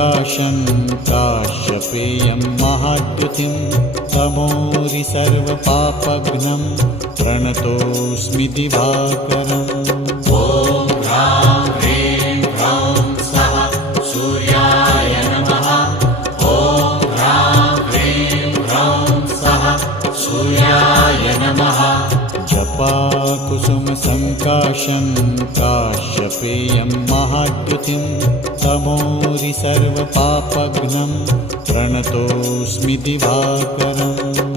सङ्काशं काश्यपेयं महाद्युतिं तमोरि सर्वपापघ्नं प्रणतोऽस्मि दिवाकरम्। ॐ ह्रां ह्रीं ह्रौं स्वः सूर्याय नमः। ॐ ह्रां ह्रीं ह्रौं स्वः सूर्याय नमः। जपाकुसुमसङ्काशं काश्यपेयं महाद्युतिं तमोरि सर्वपापघ्नं प्रणतोऽस्मि दिवाकरम्।